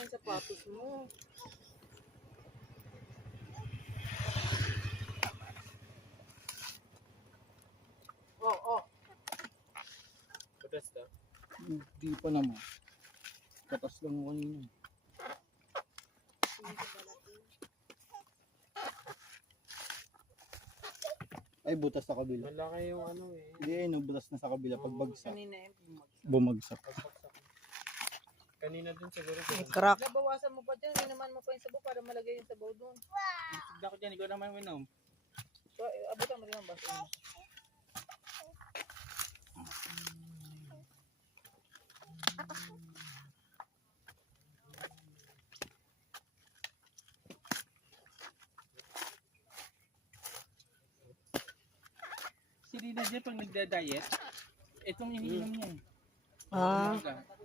Ay, sapatos mo. Oh. Patas to. Hindi pa naman. Katas lang mo kanina. Ay, butas sa kabila. Malaki yung ano eh. Hindi, butas na sa kabila. Pagbagsak, Kanina yun. bumagsak. Pagbagsak. Kanina din siguro. Crack. Nabawasan mo pa dyan. Minaman mo pa yung sabaw para malagay yung sabaw doon. Hindi ako dyan, ikaw naman minom. So, abutan mo rin ang baso mo. Si Rina dyan pag nagda-diet, itong iniinom niya eh. Ah. Umaga.